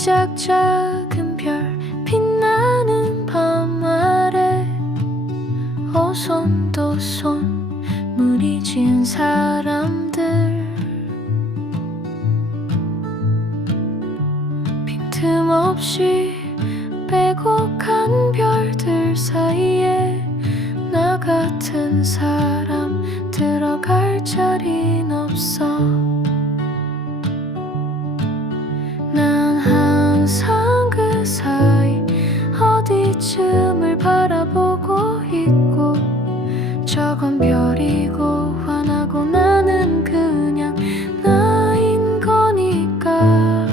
반짝 작은 별 빛나는 밤 아래 오손도손 무리 지은 사람들 빈틈없이 빼곡한 별들 사이에 나 같은 사람 들어갈 자리는 없어. 난 항상 그 사이 어디쯤을 바라보고 있고 저건 별이고 화나고 나는 그냥 나인 거니까.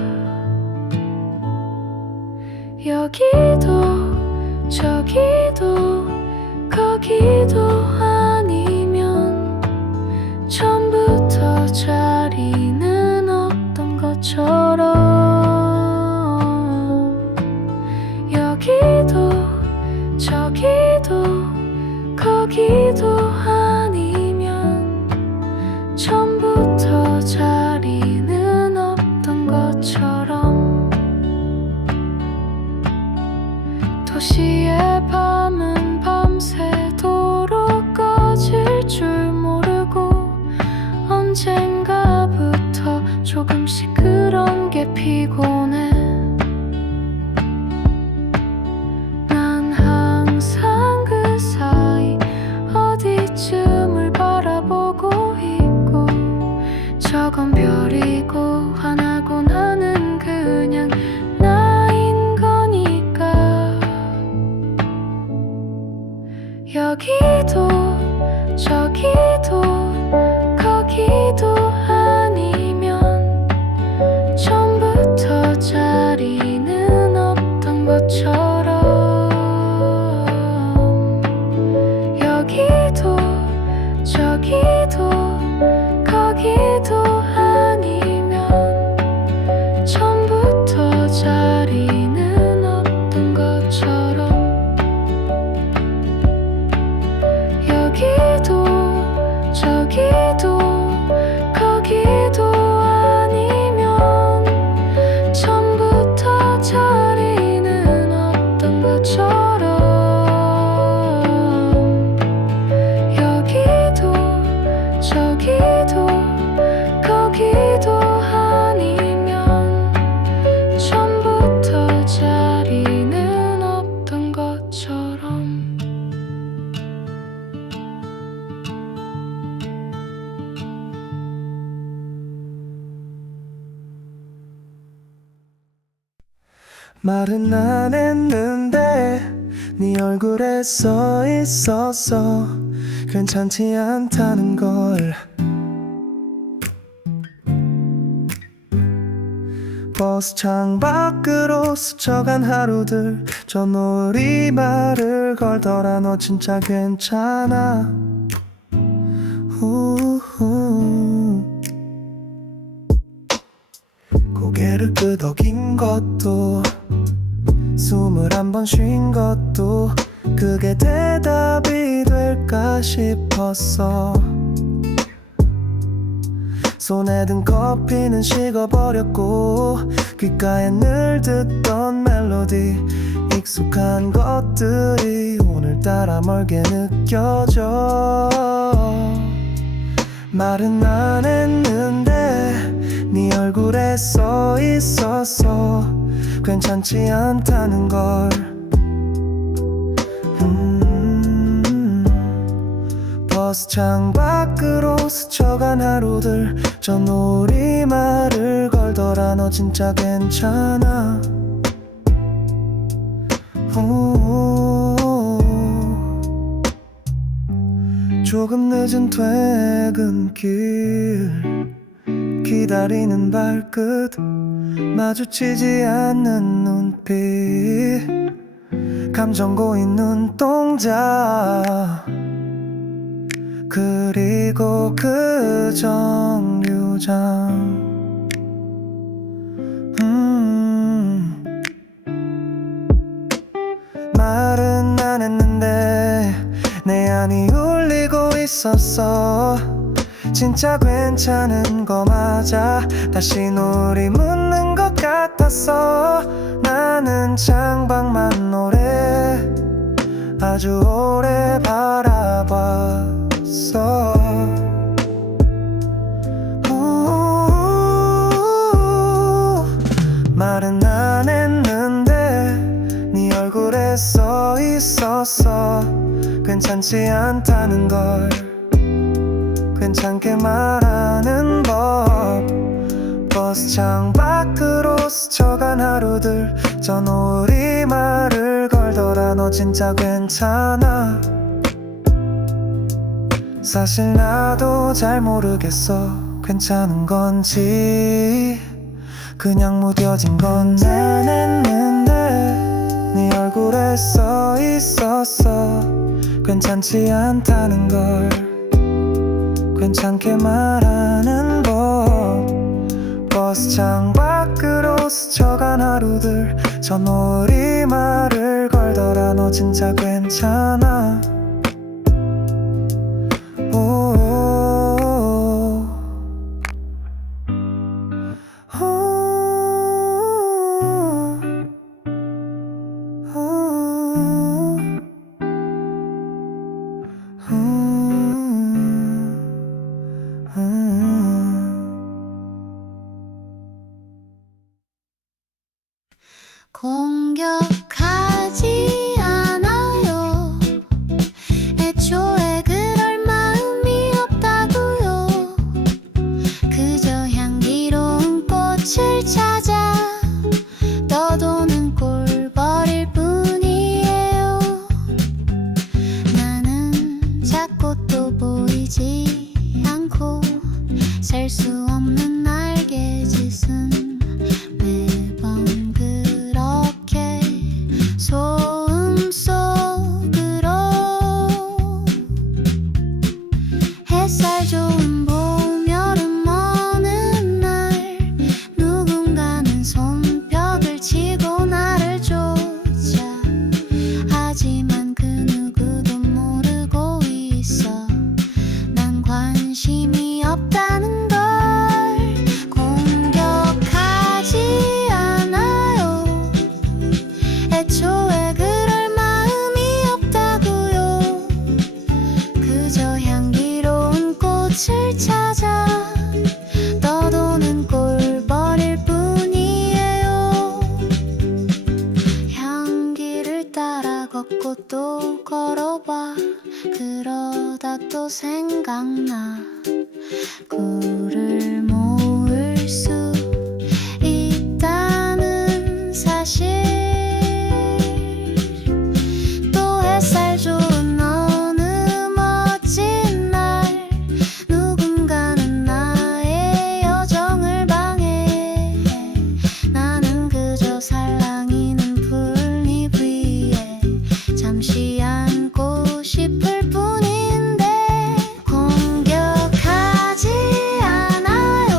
여기도 저기도 거기도 아니면 처음부터 자리는 없던 것처럼 여기도 저기도 거기도 아니면 처음부터 자리는 없던 것처럼 도시의 밤은 밤새도록 꺼질 줄 모르고 언젠가부터 조금씩 그런 게 피곤해. 난 항상 그 사이 어디쯤을 바라보고 있고 저건 별이고 화나고 나는 그냥 나인 거니까. 여기도 저기도 거기도 아니면 처음부터 자리는 없던 것처럼 여기도 저기도 거기도 아니면 처음부터 자리는 없던 것처럼 여기도 저기도 거기도 아니면 처음부터 자리는 없던 것처럼 여기도 저기도 거기도 아니면 처음부터 자리는 없던 것처럼. 말은 안 했는데 네 얼굴에 써 있었어. 괜찮지 않다는 걸. 버스 창밖으로 스쳐간 하루들 저 노을이 말을 걸더라. 너 진짜 괜찮아. 우후. 고개를 끄덕인 것도 숨을 한 번 쉰 것도 그게 대답이 될까 싶었어. 손에 든 커피는 식어버렸고 귓가에 늘 듣던 멜로디 익숙한 것들이 오늘따라 멀게 느껴져. 말은 안 했는데 네 얼굴에 써 있었어. 괜찮지 않다는 걸. 버스 창밖으로 스쳐간 하루들 저 노을이 말을 걸더라. 너 진짜 괜찮아. 조금 늦은 퇴근길 기다리는 발끝 마주치지 않는 눈빛 감정 고인 눈동자 그리고 그 정류장. 말은 안 했는데 내 안이 울리고 있었어. 진짜 괜찮은 거 맞아. 다시 우리 묻는 것 같아. 않았어. 나는 창밖만 오래 아주 오래 바라봤어. 말은 안 했는데 네 얼굴에 써 있었어. 괜찮지 않다는 걸 괜찮게 말하는 법. 버스 창밖으로 스쳐간 하루들 저 노을이 말을 걸더라. 너 진짜 괜찮아? 사실 나도 잘 모르겠어. 괜찮은 건지 그냥 무뎌진 건지. 안 했는데 네 얼굴에 써 있었어. 괜찮지 않다는 걸 괜찮게 말하는 법. 버스 창밖으로 스쳐간 하루들 저 노을이 말을 걸더라. 너 진짜 괜찮아? 공격하지 않아요. 애초에 그럴 마음이 없다고요. 그저 향기로운 꽃을 찾아 떠도는 꼴벌일 뿐이에요. 나는 작고 또 보이지 않고 셀 수 없는 날개짓은 매번 그렇게 소음 속으로. 햇살 좋은 봄 여름 어느 날 누군가는 손뼉을 치고 나를 쫓아. 하지만 그 누구도 모르고 있어. 난 관심이 없다는 걸. 공격하지 않아요. 애초에 그럴 마음이 없다고요. 그저 향기로운 꽃을 찾아 떠도는 꼴벌일 뿐이에요. 향기를 따라 걷고 또 걸어봐. 그러다 또 생각나. 꿀을 모을 수 있다는 사실. 또 햇살 좋은 어느 멋진 날 누군가는 나의 여정을 방해해. 나는 그저 살랑이는 풀잎 위에 잠시 앉고 싶을 뿐인데. 공격하지 않아요.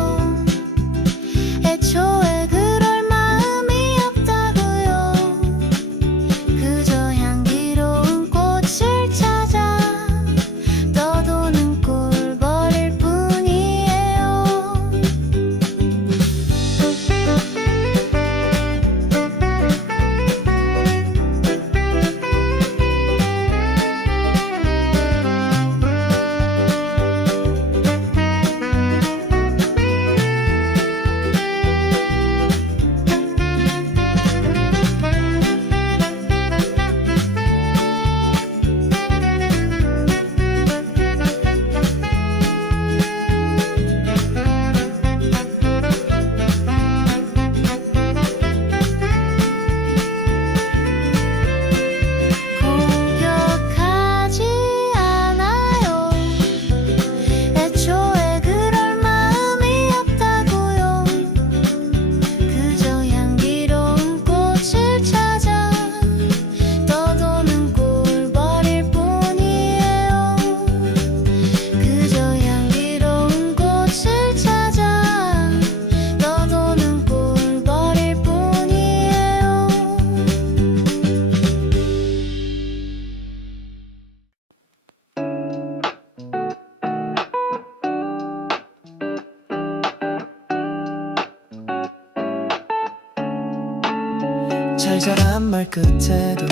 잘 자란 말 끝에도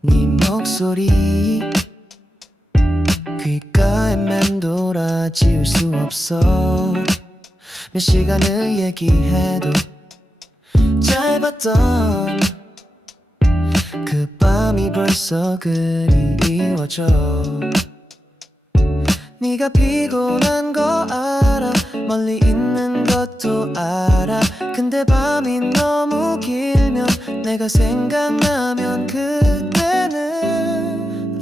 네 목소리 귓가에 맴돌아 지울 수 없어. 몇 시간을 얘기해도 짧았던 그 밤이 벌써 그리워져. 네가 피곤한 거 알아, 멀리 있는 것도 알아. 근데 밤이 너무 길면 내가 생각나면 그때는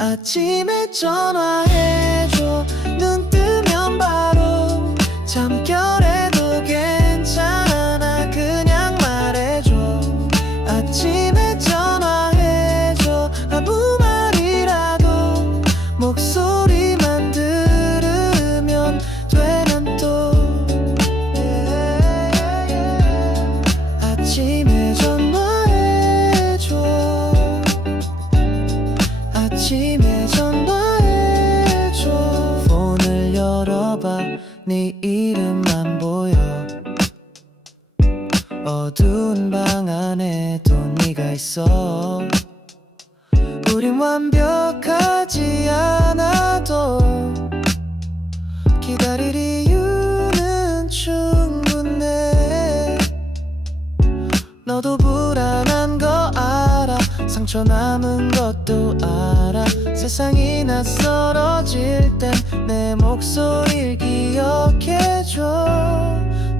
아침에 전화해줘. 눈 뜨면 바로 잠결에도 괜찮아. 그냥 말해줘. 아침에 전화해줘. 아무 말이라도 목소리만 들으면 돼. 난 또 아침에 전화해줘. 아침에 전화해줘. 폰을 열어봐. 네 이름만 보여. 어두운 방 안에도 네가 있어. 우린 완벽하지 않아도 기다릴 이유는 충분해. 너도 불안한 거 알아. 상처 남은 것도 알아. 세상이 낯설어질 땐 내 목소리를 기억해줘.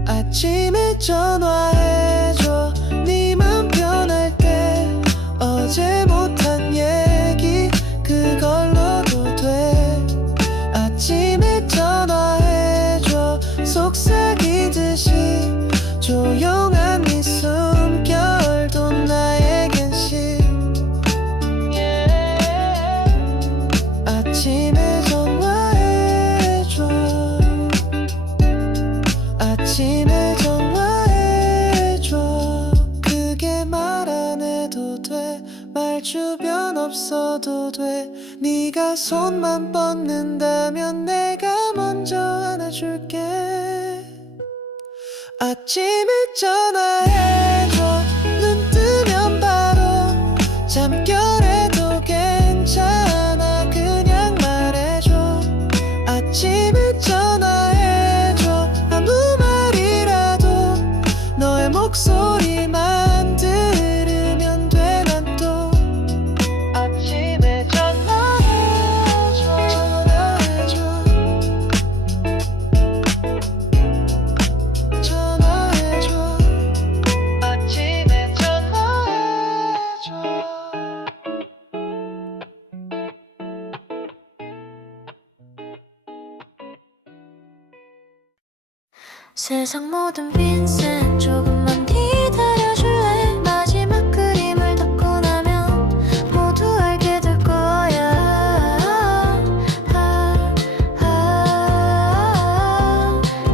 아침에 전화해줘. 네 맘 편할 때 어제 못한 얘기 그걸로도 돼. 아침에 전화해줘. 속삭이듯이 조용한 네 숨결도 나에겐 심. 아침에 전화해줘. 아침에 전화해줘. 크게 말 안 해도 돼. 말 주변 없어도 돼. 네가 손만 뻗는다면 내가 먼저 안아줄게. 아침에 전화해줘. 눈 뜨면 바로 잠결에도 괜찮아. 그냥 말해줘. 아침에 전화해줘. 아무 말이라도 너의 목소리만 들으면 돼. 난 또 아침에 전화해줘. 전화해줘. 전화해줘. 아침에 전화해줘. 세상 모든 빈센 조금만 기다려줄래. 마지막 그림을 덮고 나면 모두 알게 될 거야.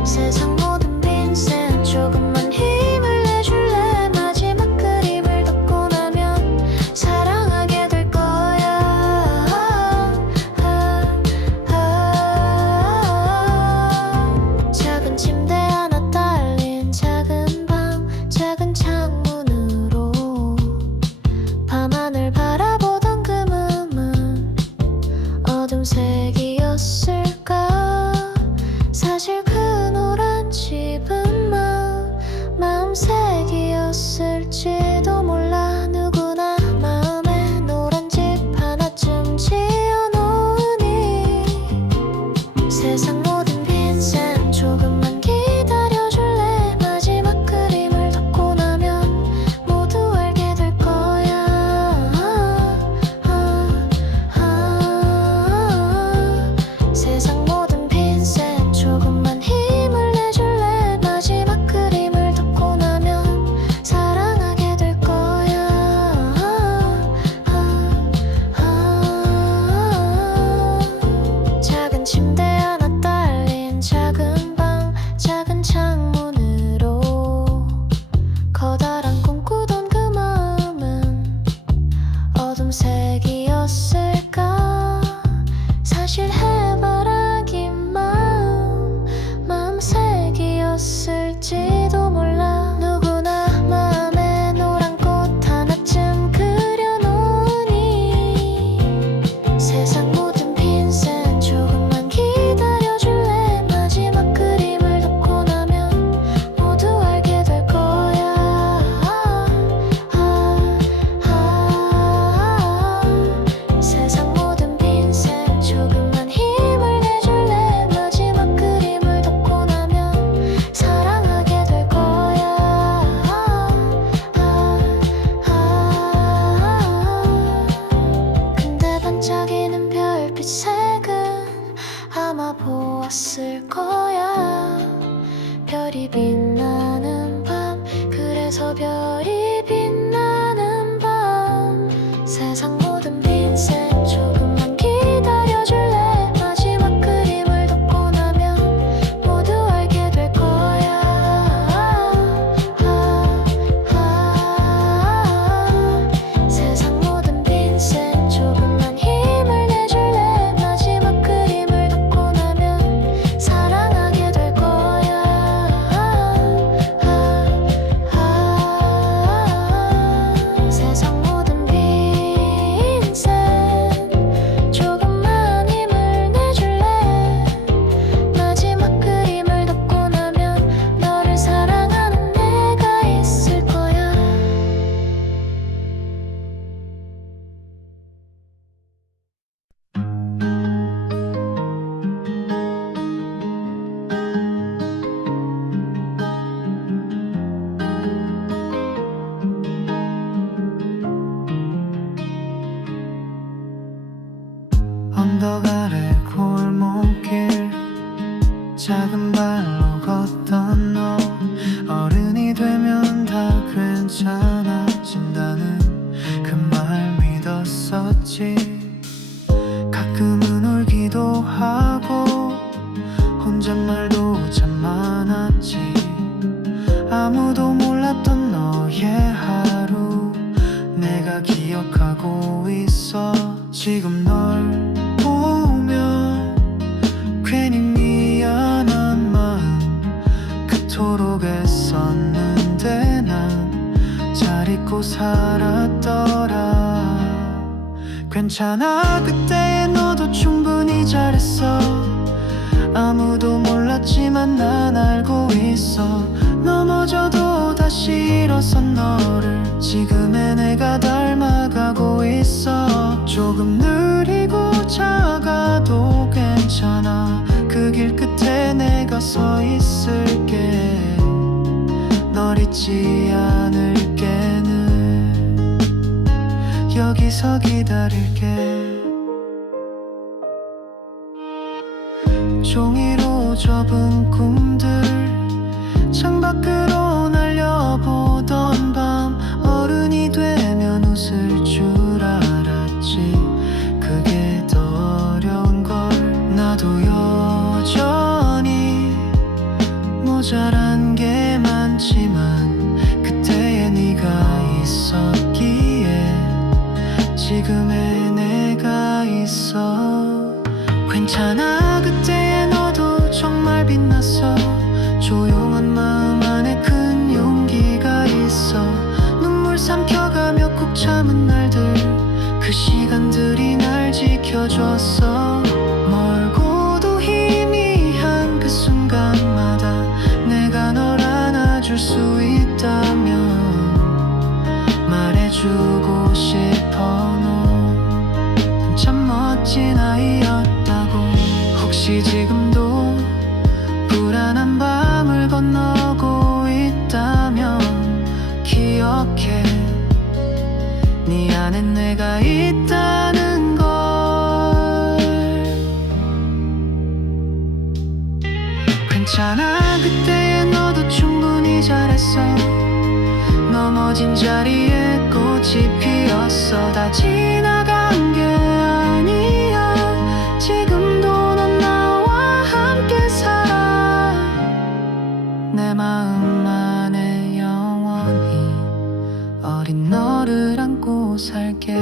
세상 모든 빈센 조금만 힘을 내줄래. 마지막 그림을 덮고 나면 사랑하게 될 거야. 작은 침대 하나 딸린 작은 방, 작은 창문으로 밤하늘 바라보던 그 맘은 어둠색이었을까. 사실 그 노란 집은 마음색이었을지도 몰라. 누구나 마음에 노란 집 하나쯤 지어놓으니 세상 모든 빈센 조금만 기다려줄래. 마지막 그림을 덮고 나면 모두 알게 될 거야. 세상 모든 빈센 조금만 힘을 내줄래. 마지막 그림을 덮고 나면 사랑하게 될 거야. 별이 빛나는 밤 세상 모든 빈센 조금만 기다려줄래 마지막 그림을 덮고 나면 모두 알게 될 거야 세상 모든 빈센 조금만 힘을 내줄래 마지막 그림을 덮고 나면 사랑하게 될 거야 세상 모든 빈센 조금만 힘을 내줄래 마지막 그림을 덮고 나면 너를 사랑하는 내가 있을 거야 언덕 아래 골목길 작은 발로 걷던 너 어른이 되면 다 괜찮아진다는 그 말 믿었었지 가끔은 울기도 하고 혼잣말도 참 많았지 아무도 몰랐던 너의 하루 내가 기억하고 있어 지금 널 보면 괜히 미안한 마음 그토록 애썼는데 난 잘 잊고 살았더라 괜찮아 그때의 너도 충분히 잘했어 아무도 몰랐지만 난 알고 있어 넘어져도 다시 일어선 너를 지금의 내가 닮아가고 있어 조금 느리고 작아도 괜찮아 그 길 끝에 내가 서 있을게 널 잊지 않을게 늘 여기서 기다릴게 종이로 접은 꿈들 창밖으로 날려보던 밤 어른이 되면 웃을 줄 알았지 그게 더 어려운 걸 나도 여전히 모자란 게 많지만 그때의 네가 있었기에 지금의 내가 있어 괜찮아 그때의 너도 정말 빛났어 조용한 마음 안에 큰 용기가 있어 눈물 삼켜가며 꾹 참은 날들 그 시간들이 날 지켜줬어 멀고도 희미한 그 순간마다 내가 널 안아줄 수 있다면 말해주고 싶어 넌 참 멋진 아이였다고 혹시 지금도 불안한 밤을 건너고 있다면 기억해 네 안에 내가 있다는 걸 괜찮아 그때의 너도 충분히 잘했어 넘어진 자리에 꽃이 피었어 다 지나간 게 아니야 지금도 넌 나와 함께 살아 내 마음 안에 영원히 어린 너를 안고 살게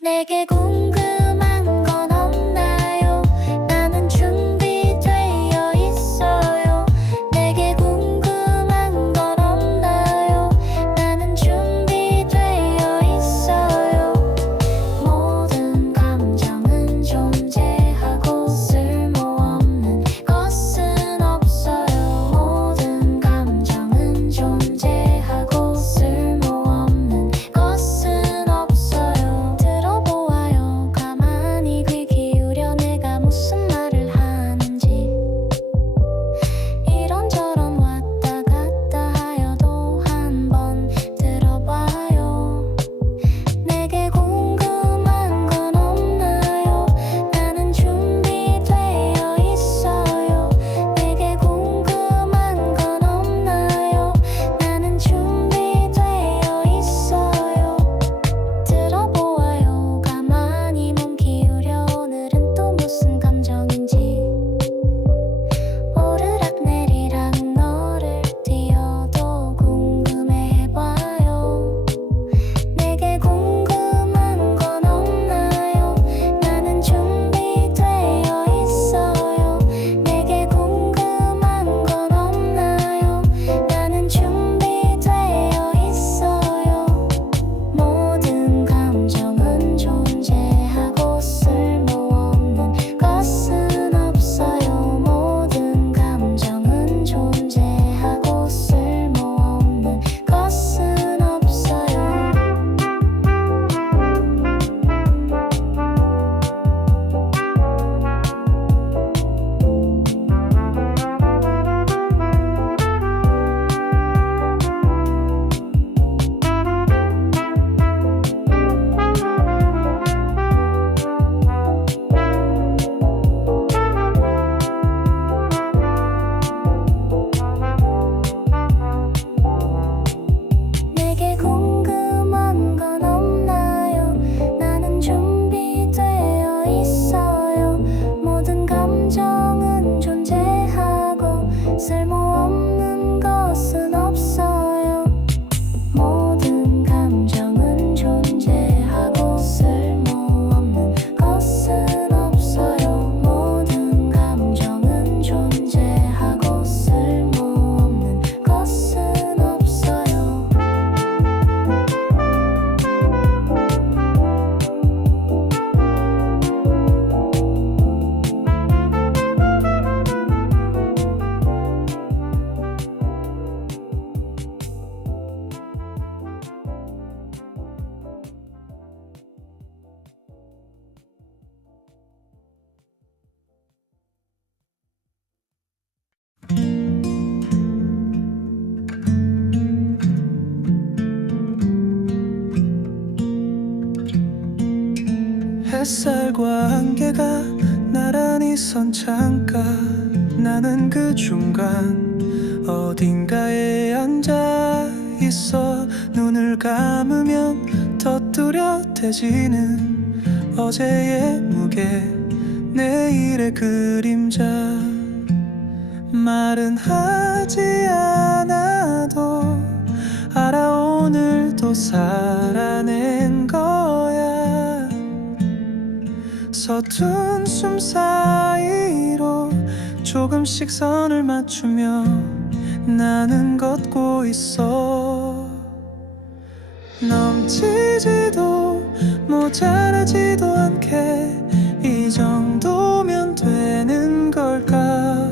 내게 궁금한 건 없나요? 나는 준비되어 있어요. 내게 궁금한 건 없나요? 나는 준비되어 있어요. 모든 감정은 존재하고 쓸모없는 것은 없어요. 모든 감정은 존재하고 쓸모없는 것은 없어요. 들어보아요. 햇살과 안개가 나란히 선 창가 나는 그 중간 어딘가에 앉아 있어 눈을 감으면 더 뚜렷해지는 어제의 무게 내일의 그림자 말은 하지 않아도 알아 오늘도 살아낸 거야 서툰 숨 사이로 조금씩 선을 맞추며 나는 걷고 있어 넘치지도 모자라지도 않게 이 정도면 되는 걸까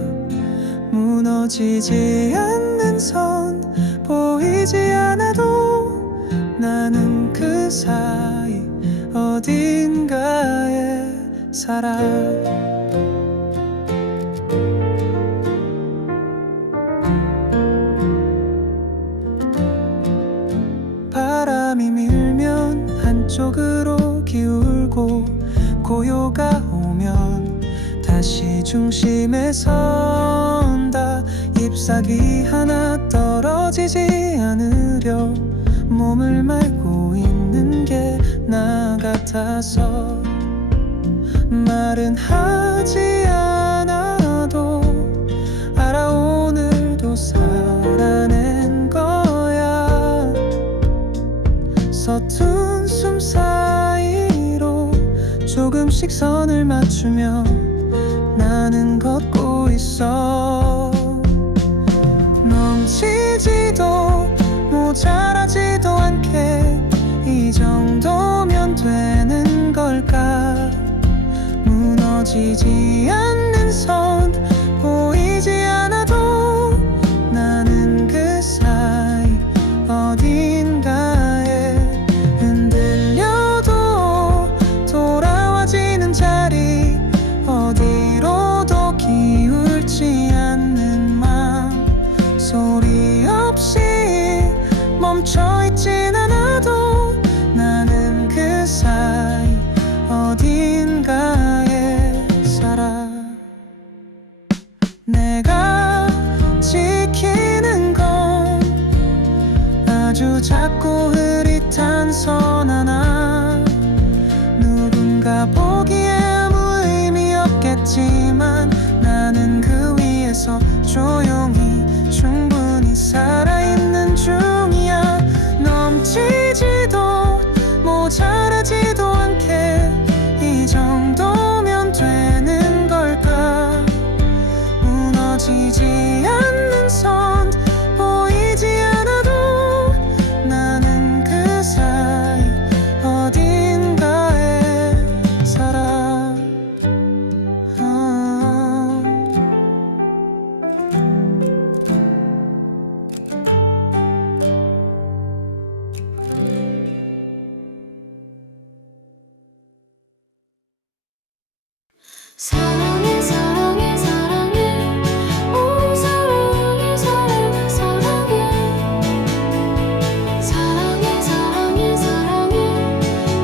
무너지지 않는 선 보이지 않아도 나는 그 사이 어딘가에 살아 바람이 밀면 한쪽으로 기울고 고요가 오면 다시 중심에 선다 잎사귀 하나 떨어지지 않으려 몸을 말고 있는 게 나 같아서 말은 하지 않아도 알아 오늘도 살아낸 거야 서툰 숨 사이로 조금씩 선을 맞추며 나는 걷고 있어 넘치지도 모자라지도 않게 이 정도면 되는 걸까 무너지지 않는 선 보이지 않아도 나는 그 사이 어딘가에 흔들려도 돌아와지는 자리 어디로도 기울지 않는 맘 소리 없이 멈춰있진 않아도 나는 그 사이 어딘가에 살아 내가 지키는 건 아주 작고 흐릿한 선 하나 누군가 보기에 아무 의미 없겠지만 나는 그 위에서 조용히 충분히 살아있는 중이야 넘치지도 모자라지도 않게 이 정도면 되는 걸까 무너지지 않는 선 보이지 않아도 나는 그 사이 어딘가에 살아 사랑해 사랑해 사랑해 오 사랑해 사랑해 사랑해 사랑해 사랑해 사랑해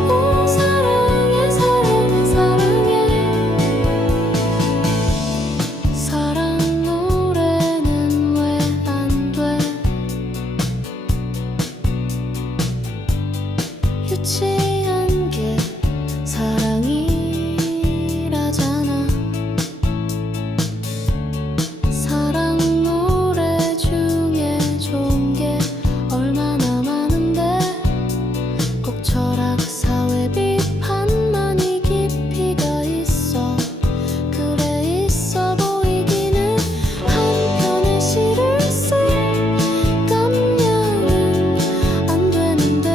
오 사랑해 사랑해 사랑해 사랑 노래는 왜 안 돼 유치한 게 사랑이라잖아 사랑 노래 중에 좋은 게 얼마나 많은데 꼭 철학 사회 비판만이 깊이가 있어 그래 있어 보이기는 한편의 시를 쓸 깜냥은 안 되는데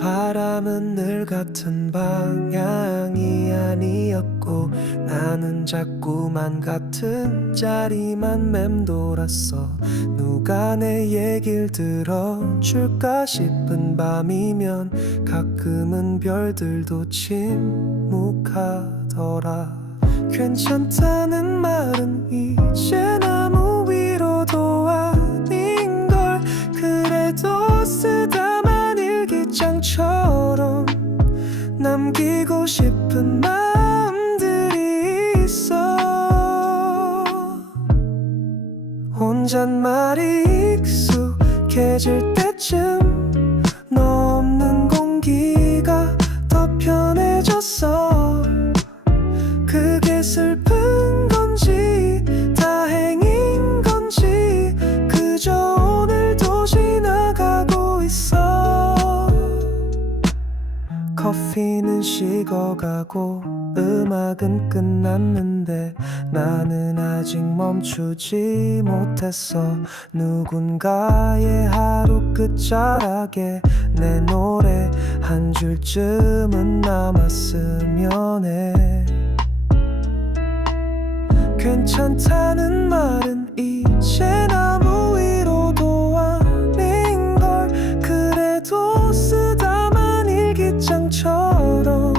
바람은 늘 같은 방향이 아니었고 나는 자꾸만 같은 자리만 맴돌았어. 누가 내 얘길 들어줄까 싶은 밤이면 가끔은 별들도 침묵하더라. 괜찮다는 말은 이젠 아무 위로도 아닌걸. 그래도 쓰다만 일기장처럼 남기고 싶은 마음들이 있어. 혼잣말이 익숙해질 때쯤 너 없는 공기가 더 편해졌어. 그게 슬픈 건지 다행인 건지 그저 오늘도 지나가고 있어. 커피는 식어가고 음악은 끝났는데 나는 아직 멈추지 못했어. 누군가의 하루 끝자락에 내 노래 한 줄쯤은 남았으면 해. 괜찮다는 말은 이젠 아무 위로도 아닌걸. 그래도 쓰다만 일기장처럼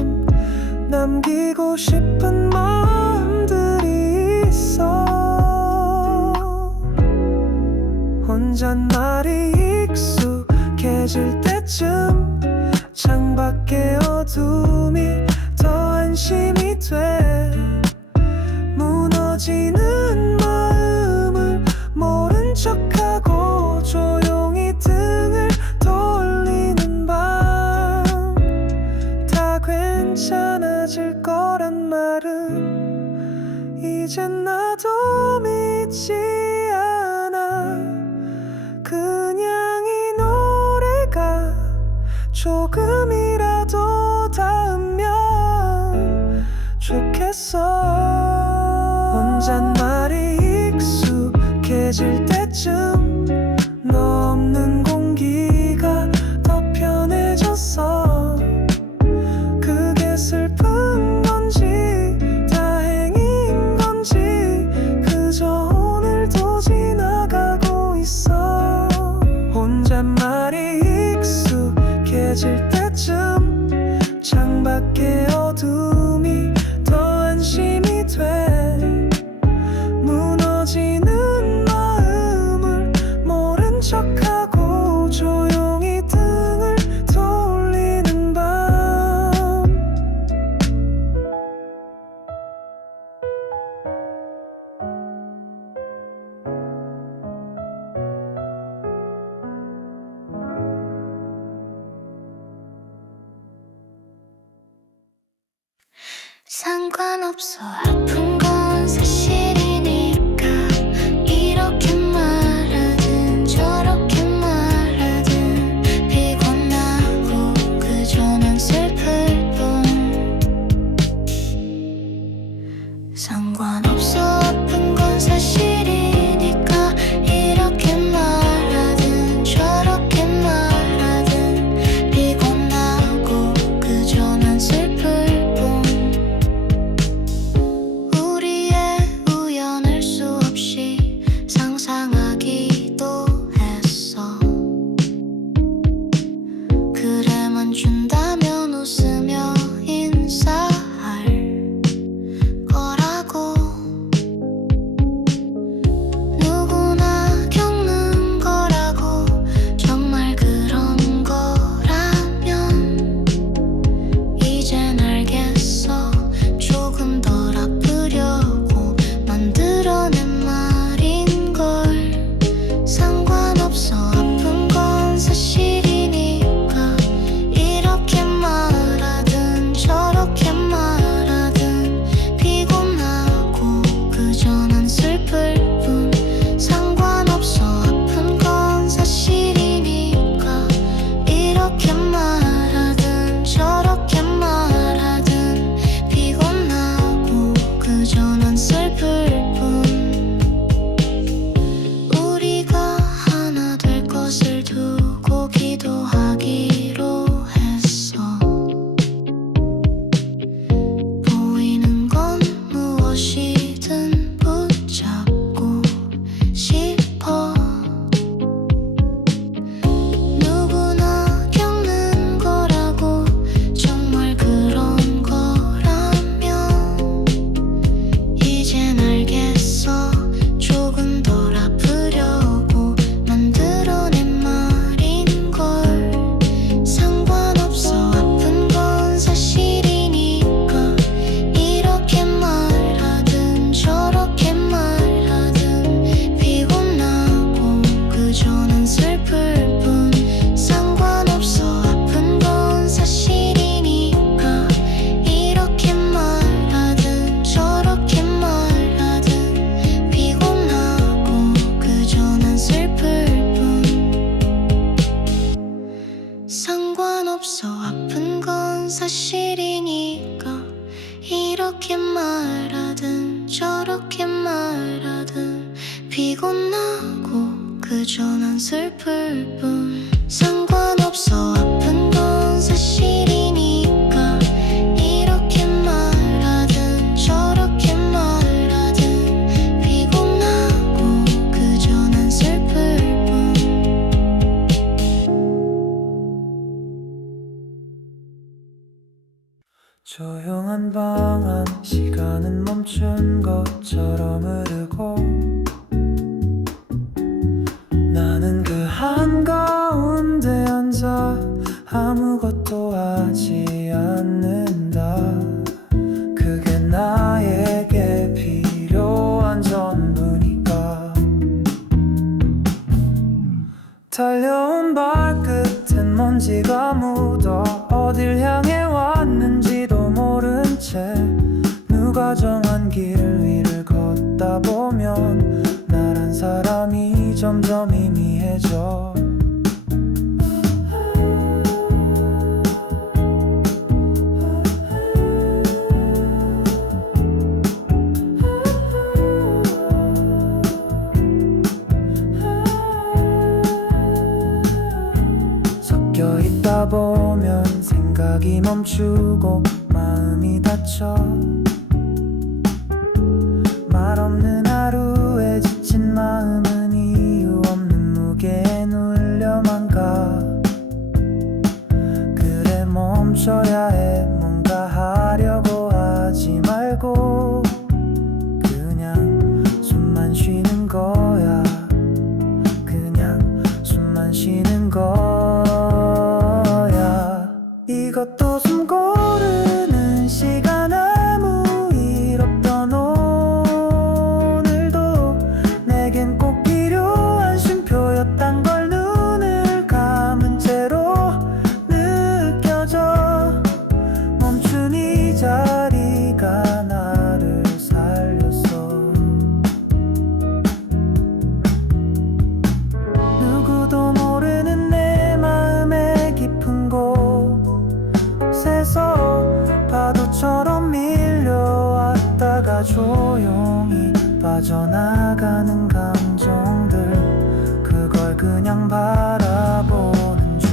남기고 싶은 마음들이 있어. 혼잣말이 익숙해질 때쯤 창밖의 어둠이 더 안심이 돼. 무너지는 마음을 모른 척하고 조용히 등을 돌리는 밤. 다 괜찮아질 거란 말은 이젠 나도 믿지 않아. 그냥 이 노래가 조금이라도 닿으면 좋겠어. 혼잣말이 익숙해질 때쯤 너 없는 공기가 더 편해졌어. 그게 슬픈 건지 다행인 건지 그저 오늘도 지나가고 있어. 혼잣말이 익숙해질 때쯤 창밖의 어둠이 더 안심이 돼. 무너지는 마음을 모른 척하고 조용히 등을 돌리는 밤. 상관없어 아픈 건 사실이니까. 이렇게 말하든 저렇게 말하든 피곤하고 그저 난 슬플 뿐. 상관없어 아픈 건 사실이니까. 이렇게 말하든 저렇게 말하든 피곤하고 그저 난 슬플 뿐. 나고 그저 난 슬플 뿐 상관없어 아픈 건 사실이니까 이렇게 말하든 저렇게 말하든 피곤하고 그저 난 슬플 뿐 조용한 방 안 시간은 멈춘 것처럼 흐르고 나는 그 한가운데 앉아 아무것도 하지 않는다. 그게 나에게 필요한 전부니까. 달려온 발끝엔 먼지가 묻어 어딜 향해 왔는지도 모른 채 누가 정한 길 위를 걷다 보면 나란 사람이 점점 희미해져. 섞여 있다 보면 생각이 멈추고 마음이 다쳐. 말 없는 하루에 지친 마음은 이유 없는 무게에 눌려만 가. 그래 멈춰야 해. 뭔가 하려고 하지 말고 그냥 숨만 쉬는 거야. 그냥 숨만 쉬는 거야. 이것도 숨 고르는 시간 아무 일 없던 오늘도 내겐 꼭 필요한 쉼표였단 걸 눈을 감은 채로 느껴져. 멈춘 이 자리가 나를 살렸어. 누구도 모르는 내 마음의 깊은 곳에서 파도처럼 밀려왔다가 조용히 빠져나가는 감정들, 그걸 그냥 바라보는 중.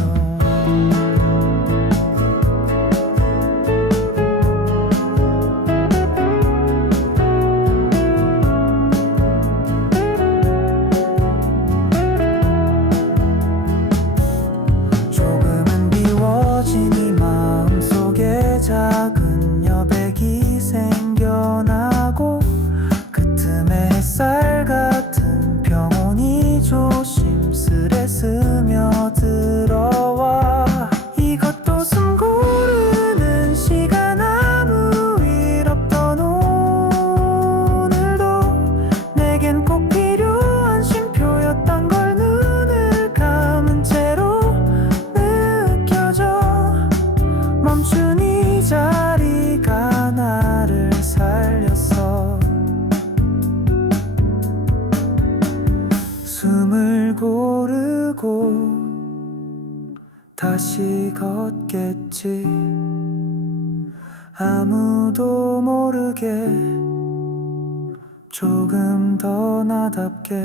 조금은 비워진 이 마음속에 작은 여백이 생겨나고 그 틈에 햇살 같은 평온이 조심스레 스며들어와. 이것도 숨 고르는 시간 아무 일 없던 오늘도 내겐 꼭 필요한 쉼표였던 걸 눈을 감은 채로 느껴져. 멈춘 이 자리가 나를 살렸어. 숨을 고르고 다시 걷겠지. 아무도 모르게 조금 더 나답게.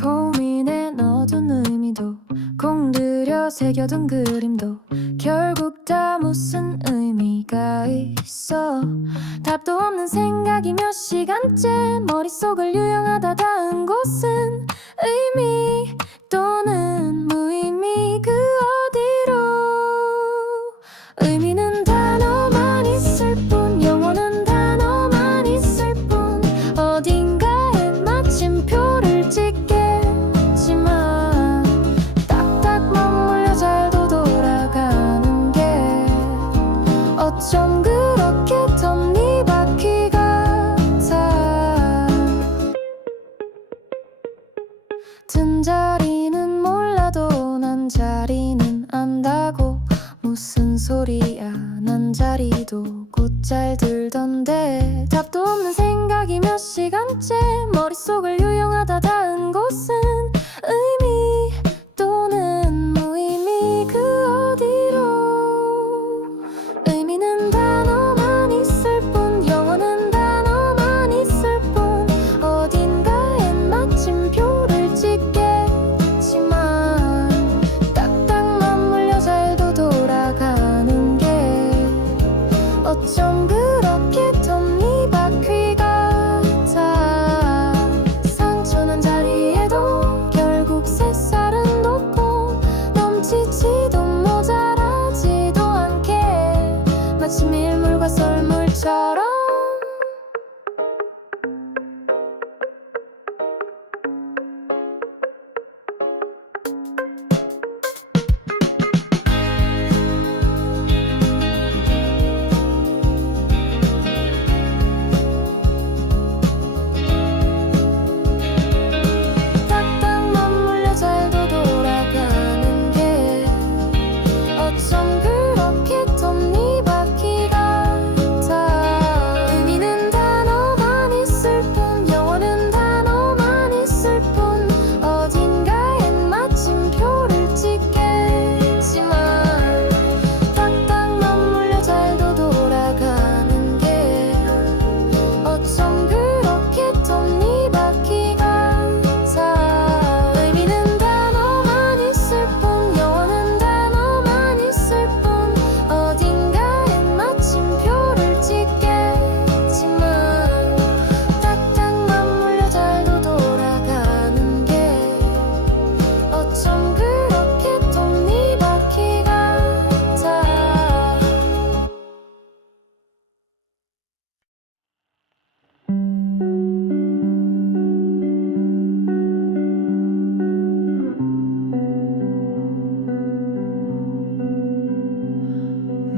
고민에 넣어둔 의미도 공들여 새겨둔 그림도 결국 다 무슨 의미가 있어. 답도 없는 생각이 몇 시간째 머릿속을 유영하다 닿은 곳은 의미 또는 무의미 그 어디로. 의미는 단어만 있을 뿐, 영혼은 단어만 있을 뿐. 어딘가에 마침표를 찍겠지만 딱딱 머물러 잘도 돌아가는 게 어쩜 그렇게 톱니바퀴 같아. 든 자리는 몰라도 난 자리는 안다고. 무슨 소리야, 난 자리도 곧 잘 들던데. 답도 없는 생각이 몇 시간째 머릿속을 유영하다 닿은 곳은 의미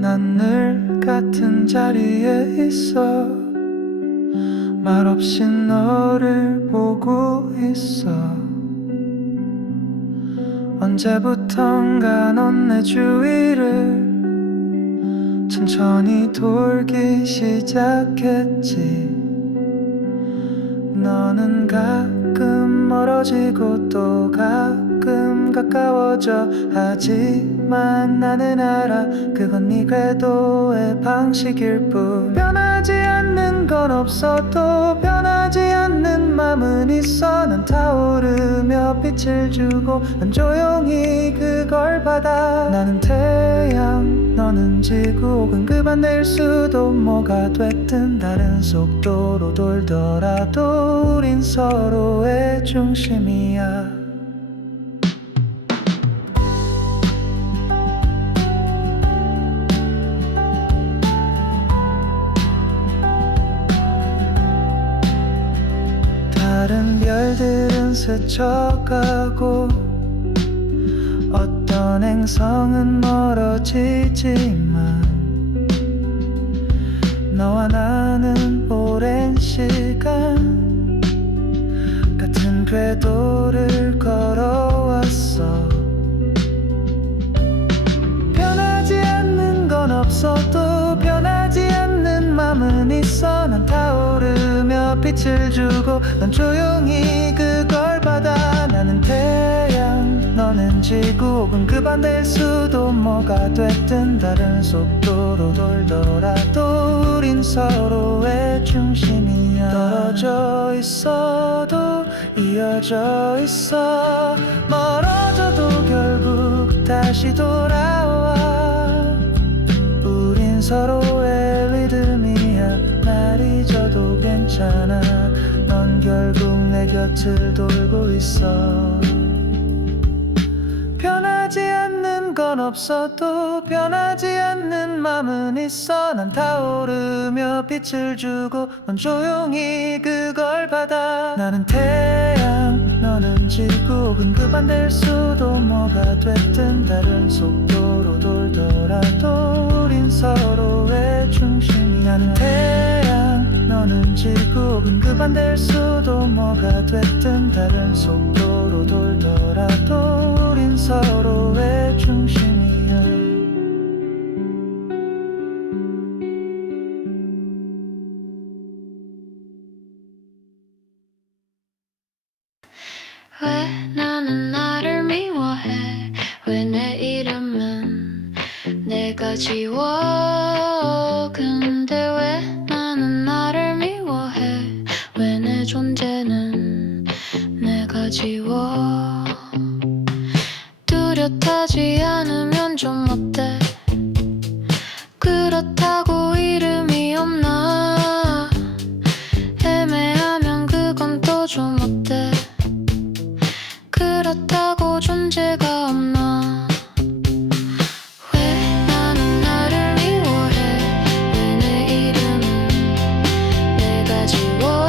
난 늘 같은 자리에 있어 말없이 너를 보고 있어 언제부턴가 넌 내 주위를 천천히 돌기 시작했지 너는 가끔 멀어지고 또 가끔 가까워져 하지만 나는 알아 그건 네 궤도의 방식일 뿐 변하지 않는 건 없어도 변하지 않는 맘은 있어 난 타오르며 빛을 주고 난 조용히 그걸 받아 나는 태양 너는 지구 혹은 그 반대일 수도 뭐가 됐든 다른 속도로 돌더라도 우린 서로의 중심이야 다른 별들은 스쳐가고 어떤 행성은 멀어지지만 너와 나는 오랜 시간 같은 궤도를 걸어왔어 변하지 않는 건 없어도 변하지 않는 맘은 있어 난 타오르며 빛을 주고 넌 조용히 그걸 받아 나는 태양 너는 지구 혹은 그 반대일 수도 뭐가 됐든 다른 속도로 돌더라도 우린 서로의 중심이야 떨어져 있어도 이어져 있어 멀어져도 결국 다시 돌아와 우린 서로의 리듬이야 날이 져도 괜찮아 넌 결국 내 곁을 돌고 있어 변하지 않는 건 없어도 변하지 않는 맘은 있어 난 타오르며 빛을 주고 넌 조용히 그걸 받아 나는 태양 너는 지구 혹은 그 반대일 수도 뭐가 됐든 다른 속도로 돌더라도 우린 서로의 중심이 나는 태양 너는 지구 혹은 그 반대일 수도 뭐가 됐든 다른 속도로 돌더라도 우린 서로의 중심이야 왜 나는 나를 미워해 왜 내 이름은 내가 지워 근데 왜 나는 나를 미워해 왜 내 존재는 내가 지워 뚜렷하지 않으면 좀 어때 그렇다고 이름이 없나 애매하면 그건 또 좀 어때 그렇다고 존재가 없나 왜 나는 나를 미워해 왜 내 이름은 내가 지워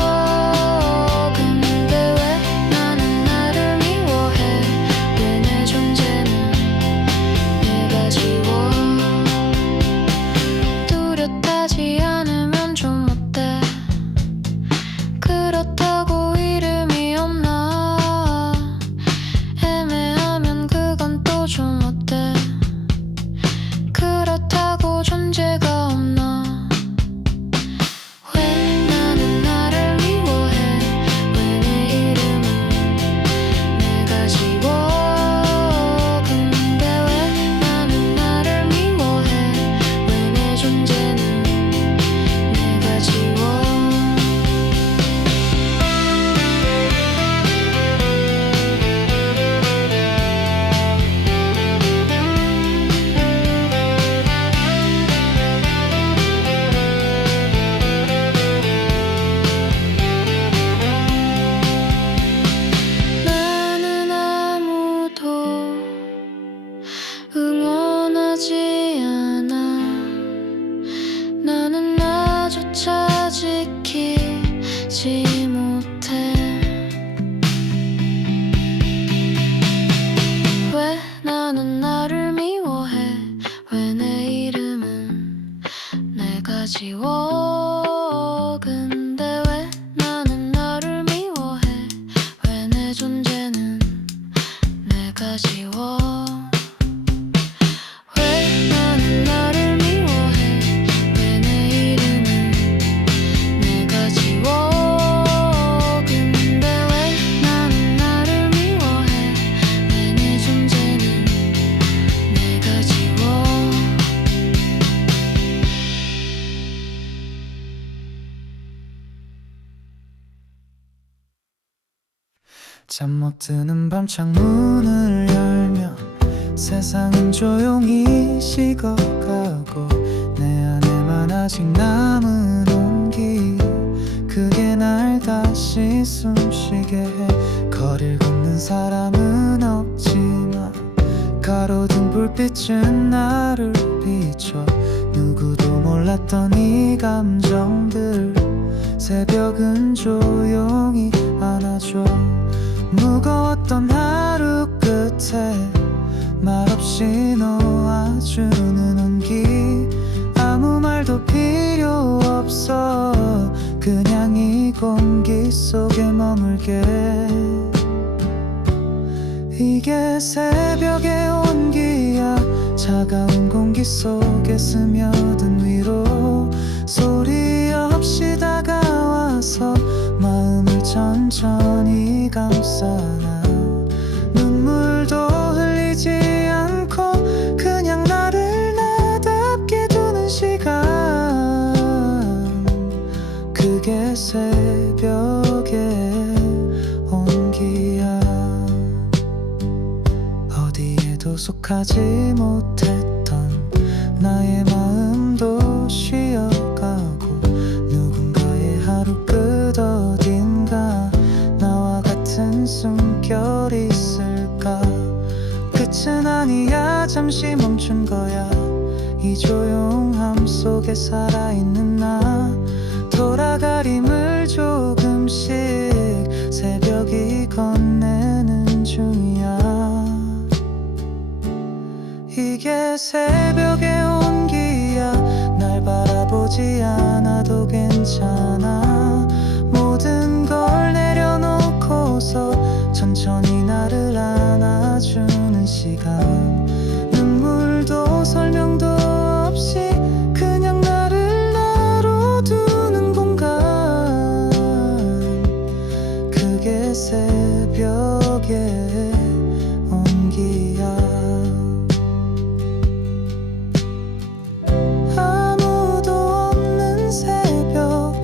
근데 왜 나는 나를 미워해 왜 내 존재는 내가 지워 잠 못 드는 밤 창문을 열면 세상은 조용히 식어가고 내 안에만 아직 남은 온기, 그게 날 다시 숨쉬게 해. 거리를 걷는 사람은 없지만 가로등 불빛은 나를 비춰. 누구도 몰랐던 이 감정들 새벽은 조용히 안아줘. 무거웠던 하루 끝에 말없이 놓아주는 온기, 아무 말도 필요 없어. 그냥 이 공기 속에 머물게. 이게 새벽의 온기야. 차가운 공기 속에 스며든 위로 소리 없이 다가와서 마음을 천천히 감싸나. 눈물도 흘리지 않고 그냥 나를 나답게 두는 시간, 그게 새벽의 온기야. 어디에도 속하지 못했던 나의 마음도 쉬어가고 누군가의 하루 끝 어딘가 나와 같은 숨결 있을까. 끝은 아니야, 잠시 멈춘 거야. 이 조용함 속에 살아있는 나, 돌아갈 힘을 조금씩 새벽이 건네는 중이야. 이게 새벽의 온기야. 날 바라보지 않아도 괜찮아. 모든 걸 내려놓고서 천천히 나를 안아주는 시간, 눈물도 설명도 없이 그냥 나를 나로 두는 공간, 그게 새벽의 온기야. 아무도 없는 새벽,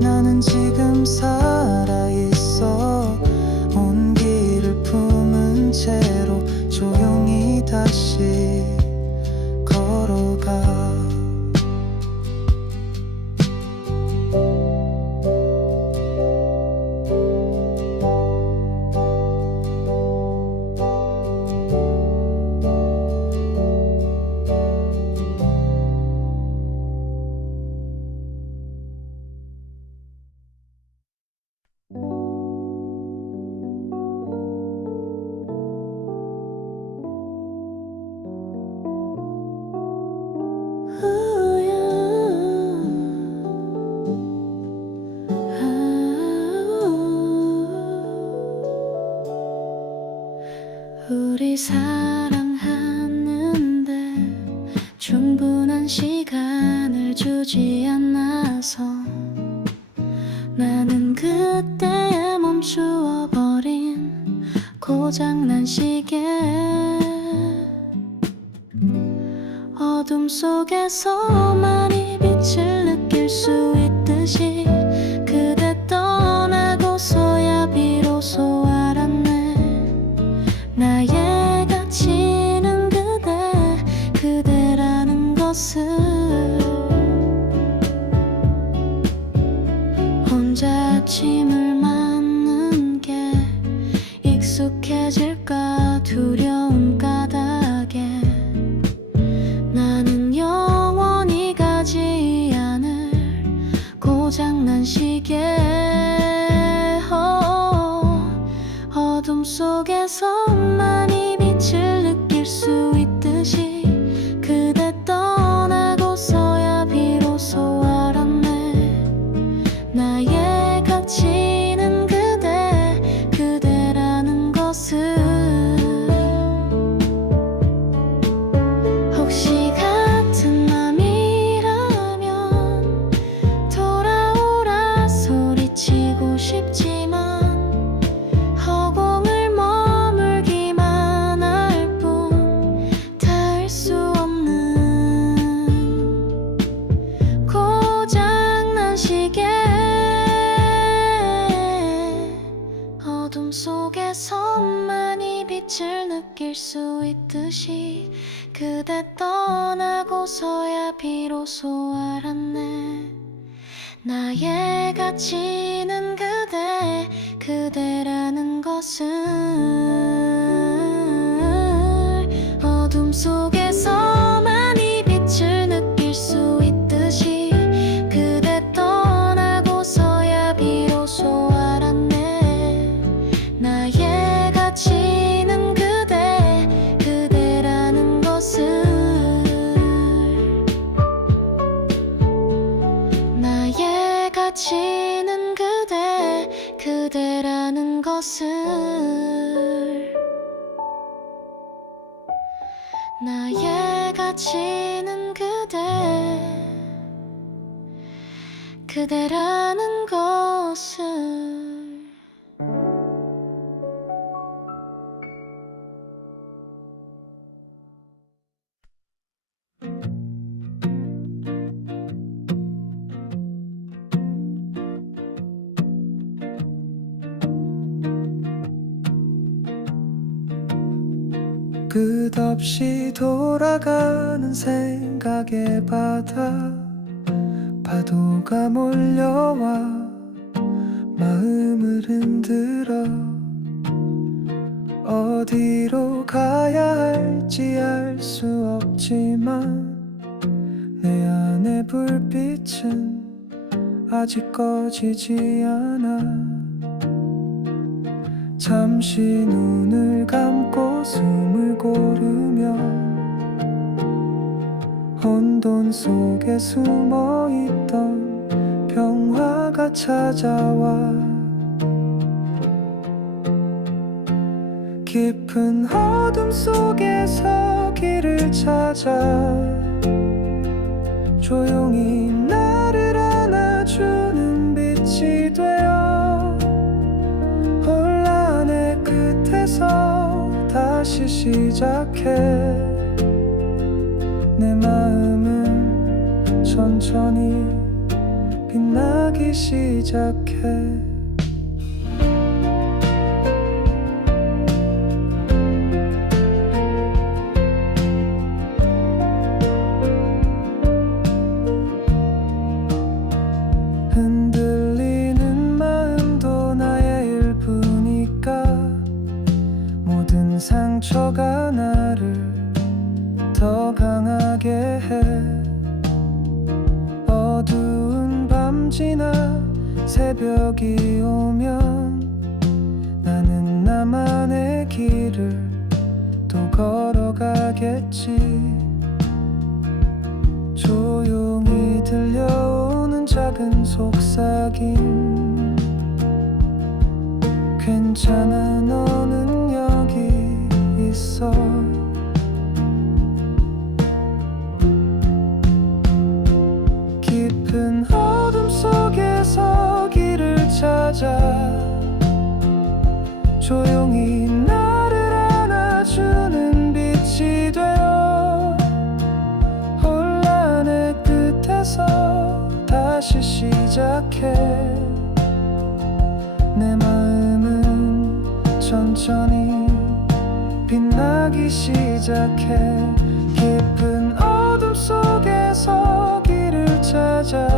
나는 지금 살아있어. 온기를 품은 채로 조용히 다시 걸어가. 우리 사랑하는데 충분한 시간을 주지 않아서 나는 그때에 멈추어 버린 고장난 시계. 어둠 속에서만 이 빛을 느낄 수 있듯이 그대 떠나고서야 비로소 알았네. 나의 가치는 그대라는 것을. 혼자 아침을 맞는 게 익숙해질까 두려운 까닭에 나는 영원히 가지 않을 고장난 느낄 수 있듯이 그대 떠나고서야 비로소 알았네. 나의 가치는 그대라는 것을. 어둠 속에서만 이 빛을 느낄 수 있듯이 그대 떠나고서야 비로소 알았네. 나의 가치는 그대라는 것을. 나의 가치는 그대라는 것을. 나의 가치는 그대라는 것을. 끝없이 돌아가는 생각의 바다, 파도가 몰려와 마음을 흔들어. 어디로 가야 할지 알 수 없지만 내 안의 불빛은 아직 꺼지지 않아. 잠시 눈을 감고 숨을 고르며 혼돈 속에 숨어있던 평화가 찾아와. 깊은 어둠 속에서 길을 찾아 조용히 나를 안아주는 빛이 되어 혼란의 끝에서 다시 시작해. 내 마음은 천천히 빛나기 시작해. 흔들리는 마음도 나의 일부니까 모든 상처가 나를 더 강하게 해. 어두운 밤 지나 새벽이 오면 나는 나만의 길을 또 걸어가겠지. 조용히 들려오는 작은 속삭임, 괜찮아 너는 여기 있어. 깊은 어둠 속에서 길을 찾아 조용히 나를 안아주는 빛이 되어 혼란의 끝에서 다시 시작해. 내 마음은 천천히 빛나기 시작해. 깊은 어둠 속에서 길을 찾아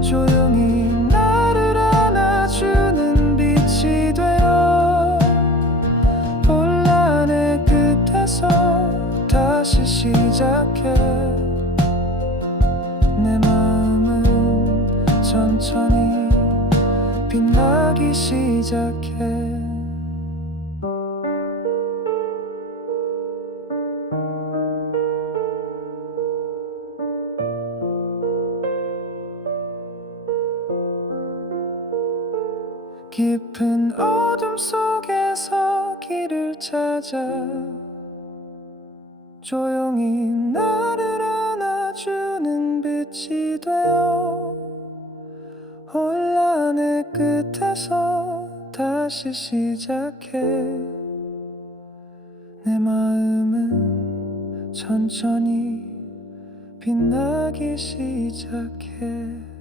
조용히 나를 안아주는 빛이 되어 혼란의 끝에서 다시 시작해. 내 마음은 천천히 빛나기 시작해. 깊은 어둠 속에서 길을 찾아 조용히 나를 안아주는 빛이 되어 혼란의 끝에서 다시 시작해. 내 마음은 천천히 빛나기 시작해.